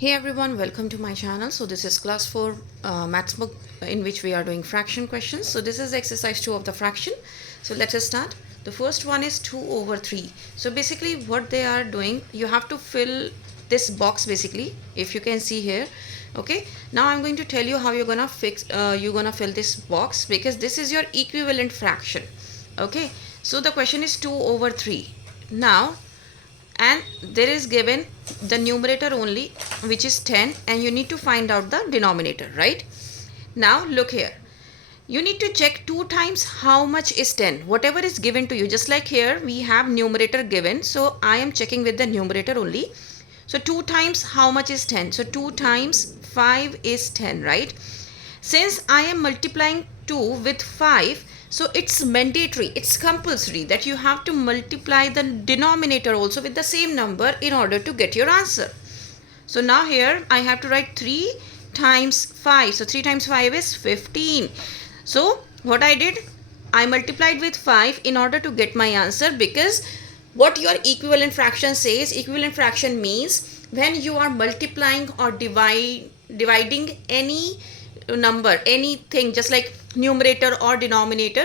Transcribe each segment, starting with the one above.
Hey everyone, welcome to my channel. So this is class 4 maths book in which we are doing fraction questions. So this is exercise 2 of the fraction. So let us start. The first one is 2 over 3. So basically what they are doing, you have to fill this box basically, if you can see here. Okay, now I'm going to tell you how you're gonna fill this box, because this is your equivalent fraction. Okay, so the question is 2 over 3. Now, and there is given the numerator only, which is 10, and you need to find out the denominator, right? Now look here, you need to check 2 times how much is 10, whatever is given to you. Just like here we have numerator given, so I am checking with the numerator only. So 2 times how much is 10? So 2 times 5 is 10, right? Since I am multiplying 2 with 5, so it's mandatory, it's compulsory that you have to multiply the denominator also with the same number in order to get your answer. So now here I have to write 3 times 5. So 3 times 5 is 15. So what I did, I multiplied with 5 in order to get my answer, because what your equivalent fraction says, equivalent fraction means when you are multiplying or dividing any number, anything, just like numerator or denominator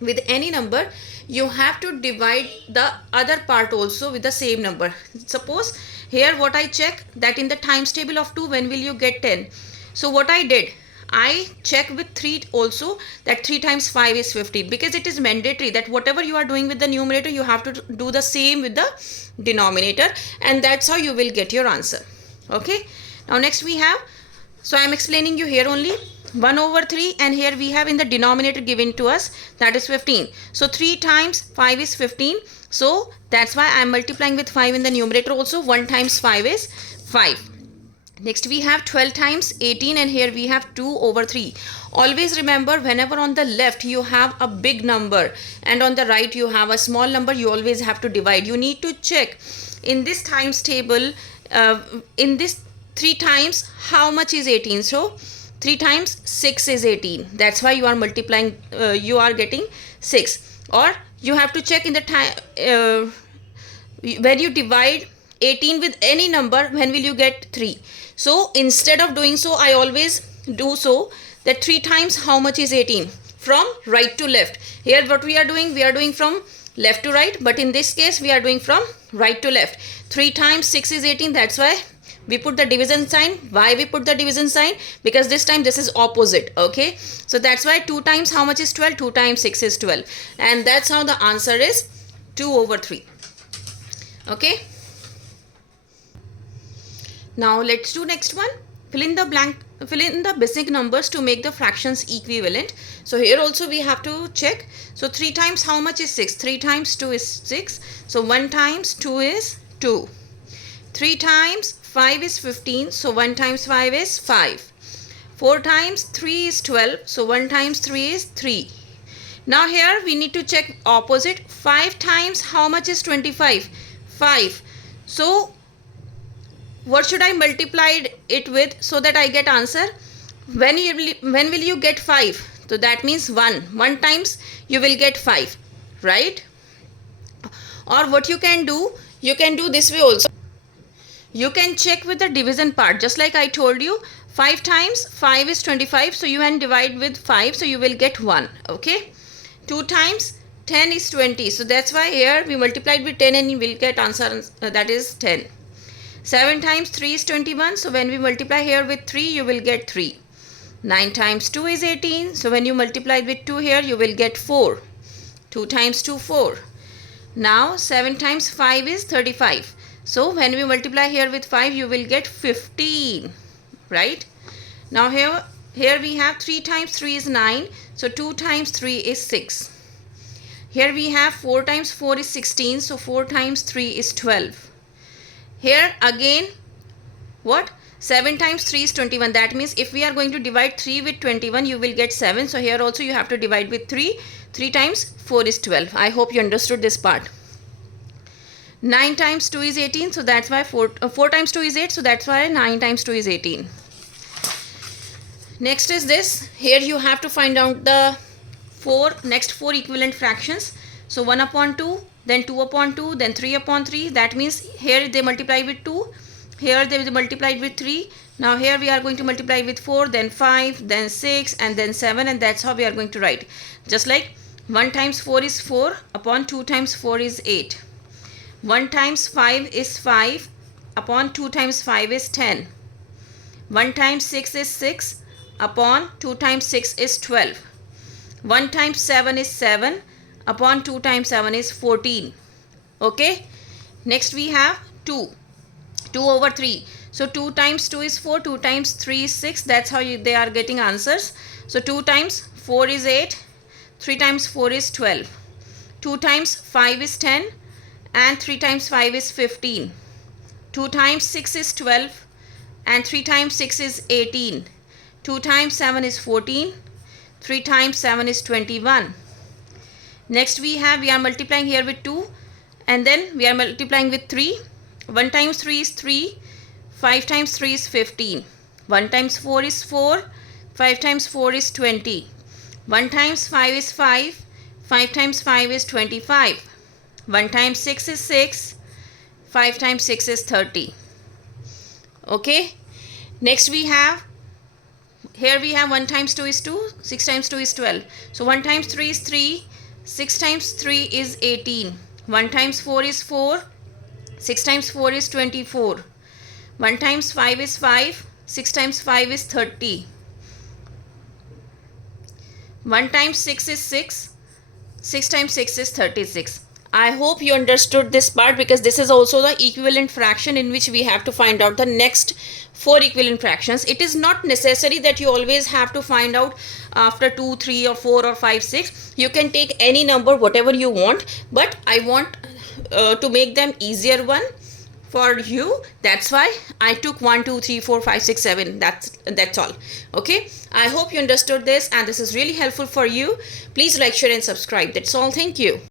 with any number, you have to divide the other part also with the same number. Suppose here what I check, that in the times table of 2, when will you get 10? So what I did, I check with 3 also, that 3 times 5 is 15, because it is mandatory that whatever you are doing with the numerator, you have to do the same with the denominator, and that's how you will get your answer. Okay, now next we have, so I am explaining you here only 1 over 3, and here we have in the denominator given to us, that is 15. So 3 times 5 is 15. So that's why I am multiplying with 5 in the numerator also. 1 times 5 is 5. Next we have 12 times 18, and here we have 2 over 3. Always remember, whenever on the left you have a big number and on the right you have a small number, you always have to divide. You need to check in this times table, in this 3 times how much is 18. So 3 times 6 is 18. That's why you are multiplying, you are getting 6. Or you have to check in the time, when you divide 18 with any number, when will you get 3? So instead of doing so, I always do so that 3 times how much is 18, from right to left. Here what we are doing from left to right, but in this case we are doing from right to left. 3 times 6 is 18. That's why we put the division sign. Why we put the division sign? Because this time this is opposite. Okay, so that's why 2 times how much is 12? 2 times 6 is 12, and that's how the answer is 2 over 3. Okay, now let's do next one. Fill in the basic numbers to make the fractions equivalent. So here also we have to check. So 3 times how much is 6? 3 times 2 is 6. So 1 times 2 is 2. 3 times 5 is 15. So 1 times 5 is 5. 4 times 3 is 12. So 1 times 3 is 3. Now here we need to check opposite. 5 times how much is 25? 5. So what should I multiply it with so that I get answer? When will you get 5? So that means 1 times you will get 5, right? Or what you can do this way also. You can check with the division part, just like I told you. 5 times 5 is 25, so you can divide with 5, so you will get 1. Okay, 2 times 10 is 20, so that's why here we multiplied with 10 and you will get answer, that is 10. 7 times 3 is 21, so when we multiply here with 3, you will get 3. 9 times 2 is 18, so when you multiply with 2 here, you will get 4. 2 times 2, 4. Now 7 times 5 is 35. So when we multiply here with 5, you will get 15, right? Now here we have 3 times 3 is 9, so 2 times 3 is 6. Here we have 4 times 4 is 16, so 4 times 3 is 12. Here again, what? 7 times 3 is 21. That means if we are going to divide 3 with 21, you will get 7. So here also you have to divide with 3. 3 times 4 is 12. I hope you understood this part. 9 times 2 is 18. So that's why 4 times 2 is 8. So that's why 9 times 2 is 18. Next is this. Here you have to find out the next 4 equivalent fractions. So 1 upon 2. Then 2 upon 2, then 3 upon 3. That means here they multiply with 2. here they will be multiplied with 3. Now here we are going to multiply with 4, then 5, then 6, and then 7, and that's how we are going to write. Just like 1 times 4 is 4 upon 2 times 4 is 8. 1 times 5 is 5 upon 2 times 5 is 10. 1 times 6 is 6 upon 2 times 6 is 12. 1 times 7 is 7 upon 2 times 7 is 14. Okay. Next we have 2 over 3. So 2 times 2 is 4, 2 times 3 is 6. That's how they are getting answers. So 2 times 4 is 8, 3 times 4 is 12. 2 times 5 is 10 and 3 times 5 is 15. 2 times 6 is 12 and 3 times 6 is 18. 2 times 7 is 14. 3 times 7 is 21. Next we are multiplying here with 2 and then we are multiplying with 3. 1 times 3 is 3. 5 times 3 is 15. 1 times 4 is 4. 5 times 4 is 20. 1 times 5 is 5. 5 times 5 is 25. 1 times 6 is 6. 5 times 6 is 30. Okay. Next we have, here we have 1 times 2 is 2. 6 times 2 is 12. So 1 times 3 is 3. 6 times 3 is 18. 1 times 4 is 4. 6 times 4 is 24. 1 times 5 is 5. 6 times 5 is 30. 1 times 6 is 6. 6 times 6 is 36. I hope you understood this part, because this is also the equivalent fraction in which we have to find out the next 4 equivalent fractions. It is not necessary that you always have to find out after 2, 3 or 4 or 5, 6. You can take any number, whatever you want, but I want to make them easier one for you. That's why I took 1, 2, 3, 4, 5, 6, 7. That's all. Okay. I hope you understood this and this is really helpful for you. Please like, share and subscribe. That's all. Thank you.